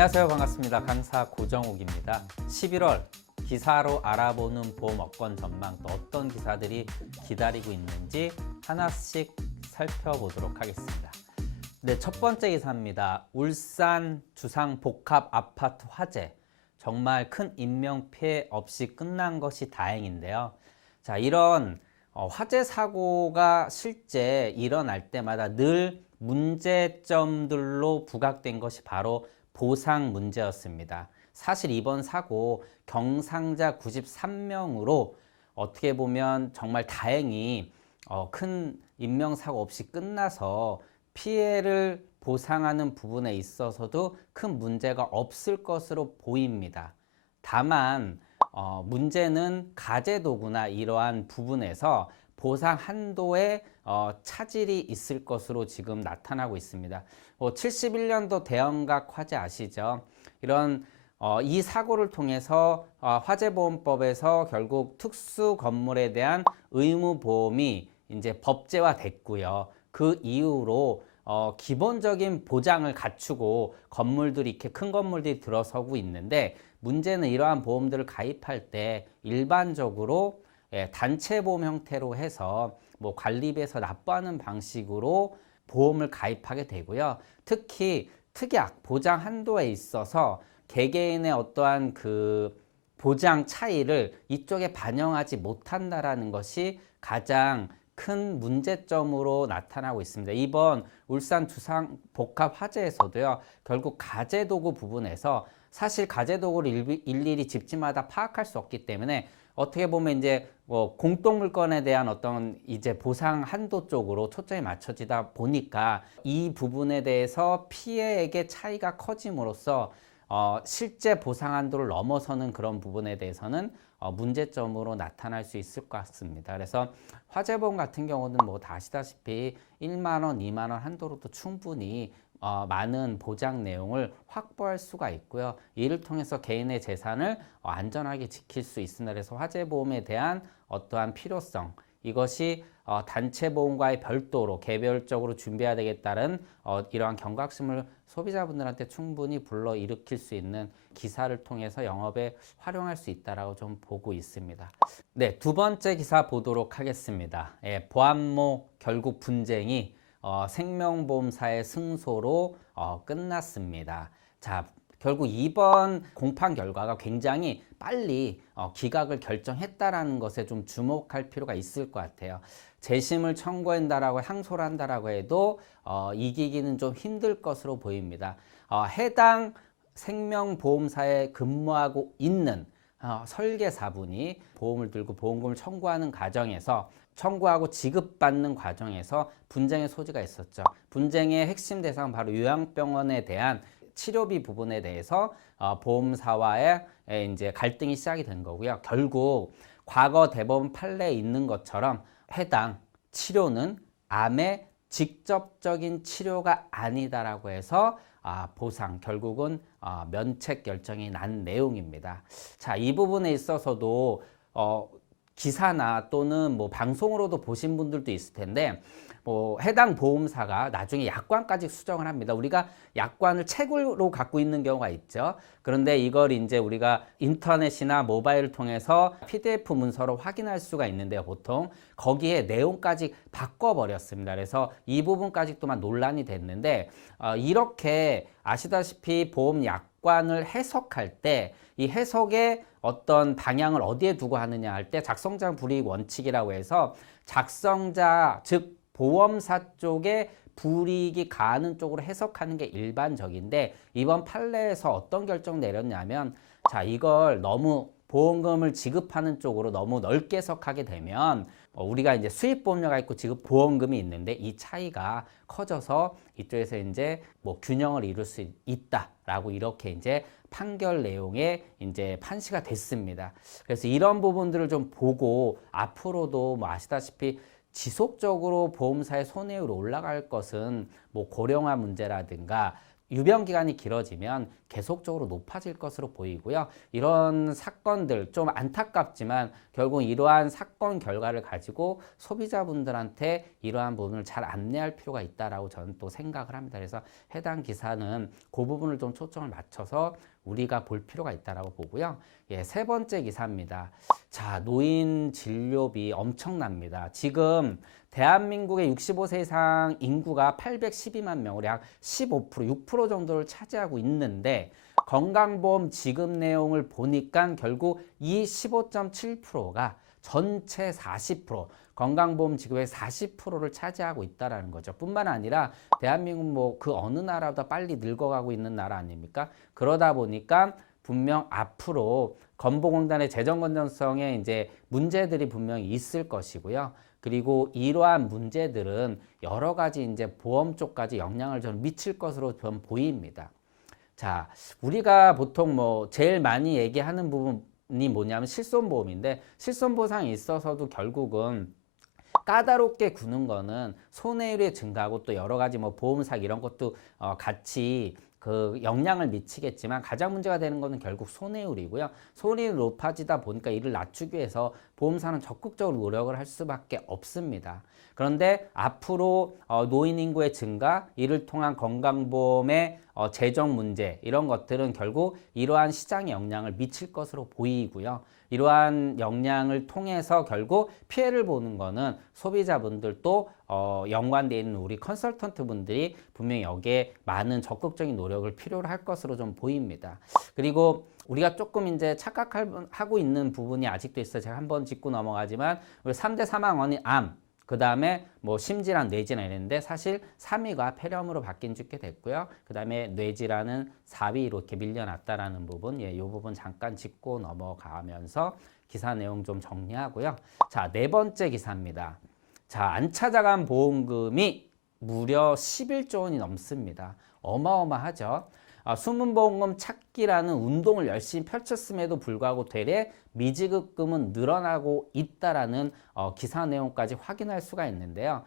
안녕하세요. 반갑습니다. 강사 고정욱입니다. 11월 기사로 알아보는 보험업권 전망, 또 어떤 기사들이 기다리고 있는지 하나씩 살펴보도록 하겠습니다. 네, 첫 번째 기사입니다. 울산 주상 복합 아파트 화재. 정말 큰 인명피해 없이 끝난 것이 다행인데요. 자, 이런 화재 사고가 실제 일어날 때마다 늘 문제점들로 부각된 것이 바로 보상 문제였습니다. 사실 이번 사고 경상자 93명으로 어떻게 보면 정말 다행히 큰 인명사고 없이 끝나서 피해를 보상하는 부분에 있어서도 큰 문제가 없을 것으로 보입니다. 다만 문제는 가재도구나 이러한 부분에서 보상 한도에 차질이 있을 것으로 지금 나타나고 있습니다. 71년도 대형각 화재 아시죠? 이런 이 사고를 통해서 화재보험법에서 결국 특수 건물에 대한 의무보험이 이제 법제화 됐고요. 그 이후로 기본적인 보장을 갖추고 건물들이 이렇게 큰 건물들이 들어서고 있는데, 문제는 이러한 보험들을 가입할 때 일반적으로 단체 보험 형태로 해서 뭐 관리비에서 납부하는 방식으로 보험을 가입하게 되고요. 특히 특약 보장 한도에 있어서 개개인의 어떠한 그 보장 차이를 이쪽에 반영하지 못한다라는 것이 가장 큰 문제점으로 나타나고 있습니다. 이번 울산 주상 복합 화재에서도요, 결국 가재도구 부분에서 사실 가재도구를 일일이 집집마다 파악할 수 없기 때문에 어떻게 보면 이제 공동물건에 대한 어떤 이제 보상 한도 쪽으로 초점이 맞춰지다 보니까 이 부분에 대해서 피해액의 차이가 커짐으로써 실제 보상 한도를 넘어서는 그런 부분에 대해서는 문제점으로 나타날 수 있을 것 같습니다. 그래서 화재보험 같은 경우는 뭐 다 아시다시피 1만 원, 2만 원 한도로도 충분히 많은 보장 내용을 확보할 수가 있고요. 이를 통해서 개인의 재산을 안전하게 지킬 수 있습니다. 그래서 화재보험에 대한 어떠한 필요성, 이것이 단체 보험과의 별도로 개별적으로 준비해야 되겠다는 이러한 경각심을 소비자분들한테 충분히 불러일으킬 수 있는 기사를 통해서 영업에 활용할 수 있다라고 좀 보고 있습니다. 네, 두 번째 기사 보도록 하겠습니다. 보안모 결국 분쟁이 생명보험사의 승소로 끝났습니다. 자, 결국 이번 공판 결과가 굉장히 빨리 기각을 결정했다라는 것에 좀 주목할 필요가 있을 것 같아요. 재심을 청구한다라고 항소를 한다라고 해도 이기기는 좀 힘들 것으로 보입니다. 해당 생명보험사에 근무하고 있는 설계사분이 보험을 들고 보험금을 청구하는 과정에서 청구하고 지급받는 과정에서 분쟁의 소지가 있었죠. 분쟁의 핵심 대상은 바로 요양병원에 대한 치료비 부분에 대해서 보험사와의 이제 갈등이 시작이 된 거고요. 결국 과거 대법원 판례에 있는 것처럼 해당 치료는 암의 직접적인 치료가 아니다라고 해서 보상, 결국은 면책 결정이 난 내용입니다. 자, 이 부분에 있어서도 기사나 또는 뭐 방송으로도 보신 분들도 있을 텐데, 해당 보험사가 나중에 약관까지 수정을 합니다. 우리가 약관을 책으로 갖고 있는 경우가 있죠. 그런데 이걸 이제 우리가 인터넷이나 모바일을 통해서 PDF 문서로 확인할 수가 있는데요. 보통 거기에 내용까지 바꿔버렸습니다. 그래서 이 부분까지 또한 논란이 됐는데, 이렇게 아시다시피 보험 약관을 해석할 때 이 해석의 어떤 방향을 어디에 두고 하느냐 할 때 작성자 불이익 원칙이라고 해서 작성자, 즉 보험사 쪽에 불이익이 가하는 쪽으로 해석하는 게 일반적인데, 이번 판례에서 어떤 결정 내렸냐면, 자, 이걸 너무 보험금을 지급하는 쪽으로 너무 넓게 해석하게 되면 우리가 이제 수입보험료가 있고 지급 보험금이 있는데 이 차이가 커져서 이쪽에서 이제 뭐 균형을 이룰 수 있다라고 이렇게 이제 판결 내용에 이제 판시가 됐습니다. 그래서 이런 부분들을 좀 보고 앞으로도 뭐 아시다시피 지속적으로 보험사의 손해율이 올라갈 것은 뭐 고령화 문제라든가 유병 기간이 길어지면 계속적으로 높아질 것으로 보이고요. 이런 사건들 좀 안타깝지만 결국 이러한 사건 결과를 가지고 소비자분들한테 이러한 부분을 잘 안내할 필요가 있다라고 저는 또 생각을 합니다. 그래서 해당 기사는 그 부분을 좀 초점을 맞춰서 우리가 볼 필요가 있다라고 보고요. 예, 세 번째 기사입니다. 자, 노인 진료비 엄청납니다. 지금 대한민국의 65세 이상 인구가 812만 명으로 약 15%, 6% 정도를 차지하고 있는데 건강보험 지급 내용을 보니까 결국 이 15.7%가 전체 40%, 건강보험 지급의 40%를 차지하고 있다는 거죠. 뿐만 아니라 대한민국 뭐 그 어느 나라보다 빨리 늙어가고 있는 나라 아닙니까? 그러다 보니까 분명 앞으로 건보공단의 재정 건전성에 이제 문제들이 분명히 있을 것이고요. 그리고 이러한 문제들은 여러 가지 이제 보험 쪽까지 영향을 좀 미칠 것으로 좀 보입니다. 자, 우리가 보통 뭐 제일 많이 얘기하는 부분이 뭐냐면 실손보험인데 실손보상에 있어서도 결국은 까다롭게 구는 거는 손해율이 증가하고 또 여러 가지 뭐 보험사 이런 것도 같이 그 영향을 미치겠지만 가장 문제가 되는 것은 결국 손해율이고요. 손해율이 높아지다 보니까 이를 낮추기 위해서 보험사는 적극적으로 노력을 할 수밖에 없습니다. 그런데 앞으로 노인 인구의 증가, 이를 통한 건강보험의 재정 문제 이런 것들은 결국 이러한 시장에 영향을 미칠 것으로 보이고요. 이러한 영향을 통해서 결국 피해를 보는 거는 소비자분들도 연관되어 있는 우리 컨설턴트 분들이 분명히 여기에 많은 적극적인 노력을 필요로 할 것으로 좀 보입니다. 그리고 우리가 조금 이제 착각하고 있는 부분이 아직도 있어요. 제가 한번 짚고 넘어가지만 우리 3대 사망 원인 암, 그 다음에 뭐 심질환, 뇌질환 이랬는데 사실 3위가 폐렴으로 바뀐 지 꽤 됐고요. 그 다음에 뇌질환은 4위로 이렇게 밀려났다라는 부분, 이 부분 잠깐 짚고 넘어가면서 기사 내용 좀 정리하고요. 자, 네 번째 기사입니다. 자, 안 찾아간 보험금이 무려 11조 원이 넘습니다. 어마어마하죠. 숨은 보험금 찾기라는 운동을 열심히 펼쳤음에도 불구하고 되레 미지급금은 늘어나고 있다라는 기사 내용까지 확인할 수가 있는데요.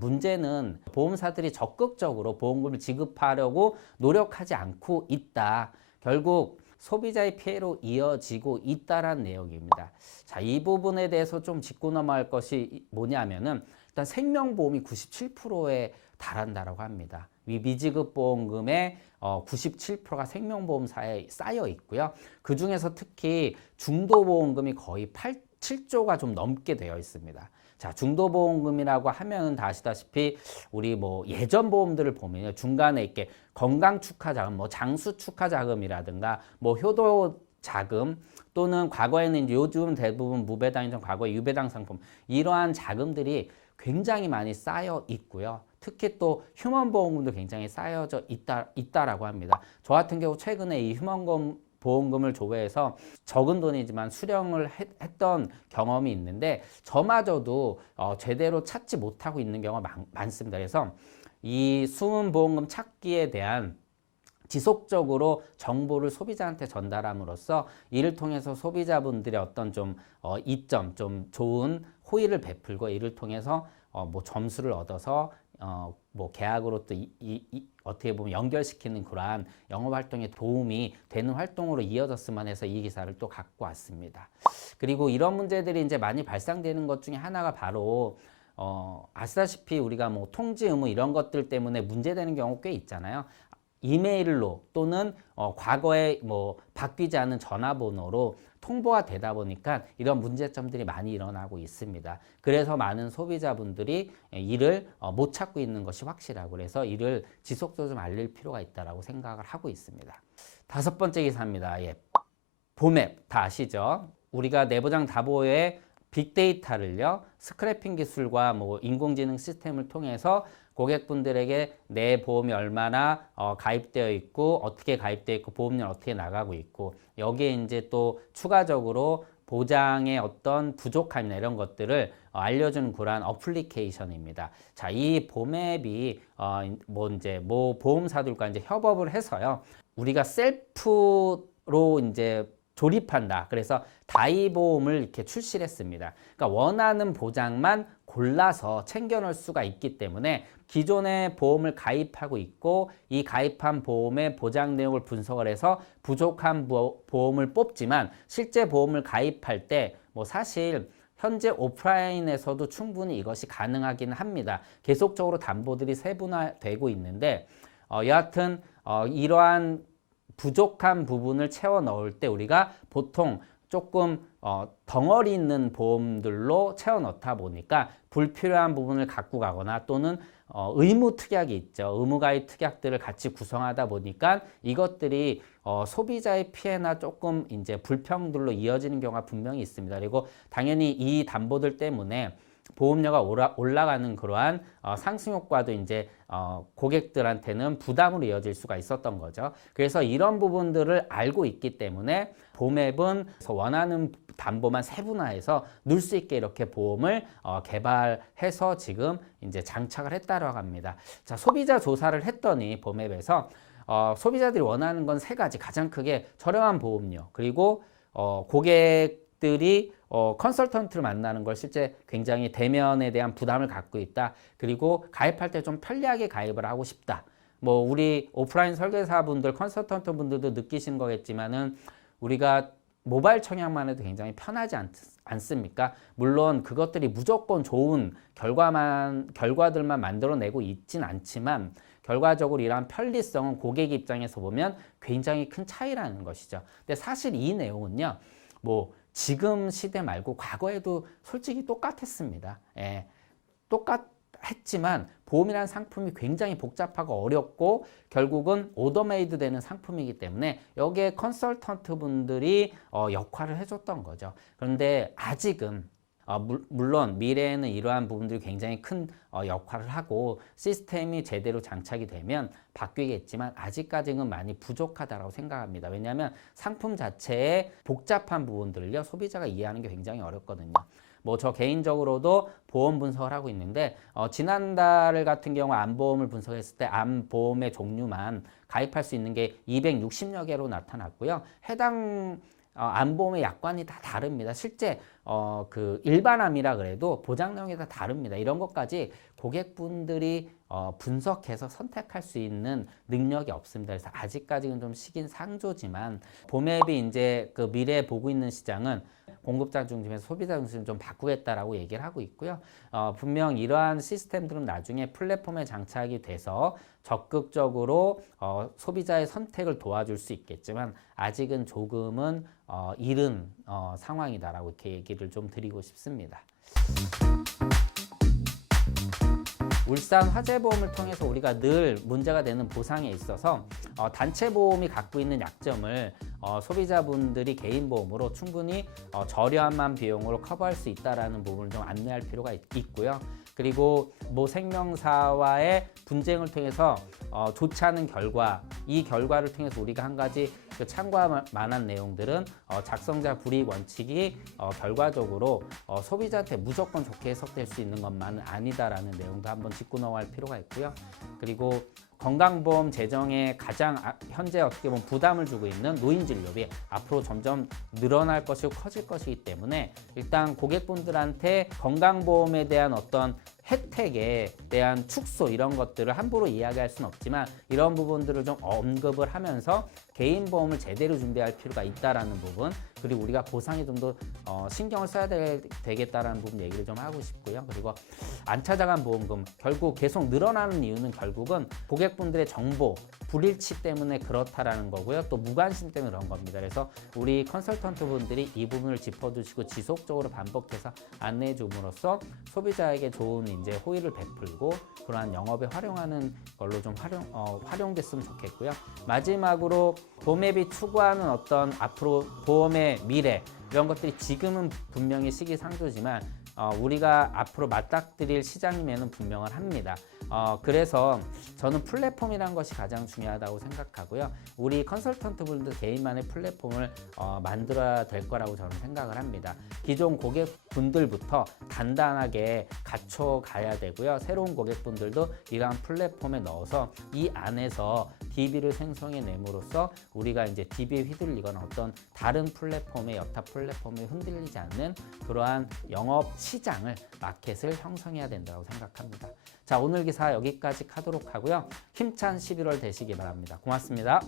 문제는 보험사들이 적극적으로 보험금을 지급하려고 노력하지 않고 있다. 결국 소비자의 피해로 이어지고 있다라는 내용입니다. 자, 이 부분에 대해서 좀 짚고 넘어갈 것이 뭐냐면은 일단 생명보험이 97%에 달한다라고 합니다. 이 미지급 보험금의 97%가 생명보험사에 쌓여 있고요. 그 중에서 특히 중도보험금이 거의 7조가 좀 넘게 되어 있습니다. 자, 중도보험금이라고 하면 다 아시다시피 우리 뭐 예전 보험들을 보면요. 중간에 이렇게 건강축하자금, 뭐 장수축하자금이라든가 뭐 효도자금 또는 과거에는 이제 요즘 대부분 무배당이던 과거의 유배당 상품 이러한 자금들이 굉장히 많이 쌓여 있고요. 특히 또 휴먼보험금도 굉장히 쌓여져 있다라고 합니다. 저 같은 경우 최근에 이 휴먼보험금을 조회해서 적은 돈이지만 수령을 했던 경험이 있는데 저마저도 제대로 찾지 못하고 있는 경우가 많습니다. 그래서 이 숨은 보험금 찾기에 대한 지속적으로 정보를 소비자한테 전달함으로써 이를 통해서 소비자분들의 어떤 좀 이점, 좀 좋은 호의를 베풀고 이를 통해서 뭐 점수를 얻어서 뭐 계약으로 또 어떻게 보면 연결시키는 그러한 영업 활동에 도움이 되는 활동으로 이어졌으면 해서 이 기사를 또 갖고 왔습니다. 그리고 이런 문제들이 이제 많이 발생되는 것 중에 하나가 바로 아시다시피 우리가 뭐 통지 의무 이런 것들 때문에 문제되는 경우 꽤 있잖아요. 이메일로 또는 과거에 뭐 바뀌지 않은 전화번호로 통보가 되다 보니까 이런 문제점들이 많이 일어나고 있습니다. 그래서 많은 소비자분들이 이를 못 찾고 있는 것이 확실하고 그래서 이를 지속적으로 좀 알릴 필요가 있다고 생각을 하고 있습니다. 다섯 번째 기사입니다. 예. 보맵 다 아시죠? 우리가 내보장 다보의 빅데이터를요. 스크래핑 기술과 뭐 인공지능 시스템을 통해서 고객분들에게 내 보험이 얼마나 가입되어 있고 어떻게 가입되어 있고 보험료 어떻게 나가고 있고 여기에 이제 또 추가적으로 보장의 어떤 부족함이나 이런 것들을 알려주는 그러한 어플리케이션입니다. 자, 이 보맵이 뭐 보험사들과 이제 협업을 해서요. 우리가 셀프로 이제 조립한다. 그래서 다이보험을 이렇게 출시를 했습니다. 그러니까 원하는 보장만 골라서 챙겨 놓을 수가 있기 때문에 기존의 보험을 가입하고 있고 이 가입한 보험의 보장 내용을 분석을 해서 부족한 보험을 뽑지만 실제 보험을 가입할 때 뭐 사실 현재 오프라인에서도 충분히 이것이 가능하긴 합니다. 계속적으로 담보들이 세분화되고 있는데 여하튼 이러한 부족한 부분을 채워 넣을 때 우리가 보통 조금 덩어리 있는 보험들로 채워 넣다 보니까 불필요한 부분을 갖고 가거나 또는 의무 특약이 있죠. 의무가입 특약들을 같이 구성하다 보니까 이것들이 소비자의 피해나 조금 이제 불평들로 이어지는 경우가 분명히 있습니다. 그리고 당연히 이 담보들 때문에 보험료가 올라가는 그러한 상승 효과도 이제 고객들한테는 부담으로 이어질 수가 있었던 거죠. 그래서 이런 부분들을 알고 있기 때문에 봄앱은 원하는 담보만 세분화해서 넣을 수 있게 이렇게 보험을 개발해서 지금 이제 장착을 했다고 합니다. 자, 소비자 조사를 했더니 봄앱에서 소비자들이 원하는 건 세 가지. 가장 크게 저렴한 보험료, 그리고 고객들이 컨설턴트를 만나는 걸 실제 굉장히 대면에 대한 부담을 갖고 있다. 그리고 가입할 때 좀 편리하게 가입을 하고 싶다. 뭐 우리 오프라인 설계사분들, 컨설턴트 분들도 느끼신 거겠지만은 우리가 모바일 청약만 해도 굉장히 편하지 않습니까? 물론 그것들이 무조건 좋은 결과들만 만들어내고 있진 않지만 결과적으로 이러한 편리성은 고객 입장에서 보면 굉장히 큰 차이라는 것이죠. 근데 사실 이 내용은요, 뭐 지금 시대 말고 과거에도 솔직히 똑같았습니다. 예, 똑같았지만 보험이라는 상품이 굉장히 복잡하고 어렵고 결국은 오더메이드 되는 상품이기 때문에 여기에 컨설턴트 분들이 역할을 해줬던 거죠. 그런데 아직은 물론 미래에는 이러한 부분들이 굉장히 큰 역할을 하고 시스템이 제대로 장착이 되면 바뀌겠지만 아직까지는 많이 부족하다고 생각합니다. 왜냐하면 상품 자체의 복잡한 부분들을요, 소비자가 이해하는 게 굉장히 어렵거든요. 뭐 저 개인적으로도 보험 분석을 하고 있는데 지난달 같은 경우 암보험을 분석했을 때 암보험의 종류만 가입할 수 있는 게 260여 개로 나타났고요. 해당 암보험의 약관이 다 다릅니다. 실제 그 일반암이라 그래도 보장 내용이 다 다릅니다. 이런 것까지 고객분들이 분석해서 선택할 수 있는 능력이 없습니다. 그래서 아직까지는 좀 시긴상조지만 봄앱이 이제 그 미래에 보고 있는 시장은 공급자 중심에서 소비자 중심으로 좀 바꾸겠다라고 얘기를 하고 있고요. 분명 이러한 시스템들은 나중에 플랫폼에 장착이 돼서 적극적으로 소비자의 선택을 도와줄 수 있겠지만 아직은 조금은 이른 상황이다라고 이렇게 얘기를 좀 드리고 싶습니다. 울산 화재보험을 통해서 우리가 늘 문제가 되는 보상에 있어서 단체보험이 갖고 있는 약점을 소비자분들이 개인보험으로 충분히 저렴한 비용으로 커버할 수 있다는 부분을 좀 안내할 필요가 있고요. 그리고 모 생명사와의 분쟁을 통해서 좋지 않은 결과, 이 결과를 통해서 우리가 한 가지 참고할 만한 내용들은 작성자 불이익 원칙이 결과적으로 소비자한테 무조건 좋게 해석될 수 있는 것만은 아니다라는 내용도 한번 짚고 넘어갈 필요가 있고요. 그리고 건강보험 재정에 가장 현재 어떻게 보면 부담을 주고 있는 노인진료비 앞으로 점점 늘어날 것이고 커질 것이기 때문에 일단 고객분들한테 건강보험에 대한 어떤 혜택에 대한 축소 이런 것들을 함부로 이야기할 수는 없지만 이런 부분들을 좀 언급을 하면서 개인보험을 제대로 준비할 필요가 있다라는 부분, 그리고 우리가 보상에 좀 더 신경을 써야 되겠다라는 부분 얘기를 좀 하고 싶고요. 그리고 안 찾아간 보험금 결국 계속 늘어나는 이유는 결국은 고객분들의 정보 불일치 때문에 그렇다라는 거고요. 또 무관심 때문에 그런 겁니다. 그래서 우리 컨설턴트 분들이 이 부분을 짚어주시고 지속적으로 반복해서 안내해 줌으로써 소비자에게 좋은 이제 호의를 베풀고 그러한 영업에 활용하는 걸로 좀 활용됐으면 좋겠고요. 마지막으로 봄앱이 추구하는 어떤 앞으로 보험의 미래 이런 것들이 지금은 분명히 시기상조지만 우리가 앞으로 맞닥뜨릴 시장임에는 분명을 합니다. 그래서 저는 플랫폼이라는 것이 가장 중요하다고 생각하고요. 우리 컨설턴트 분들 개인만의 플랫폼을 만들어야 될 거라고 저는 생각을 합니다. 기존 고객분들부터 단단하게 갖춰가야 되고요. 새로운 고객분들도 이러한 플랫폼에 넣어서 이 안에서 DB를 생성해 내므로써 우리가 이제 DB에 휘둘리거나 어떤 다른 플랫폼의 여타 플랫폼에 흔들리지 않는 그러한 영업 시장을, 마켓을 형성해야 된다고 생각합니다. 자, 오늘 기사 여기까지 하도록 하고요. 힘찬 11월 되시기 바랍니다. 고맙습니다.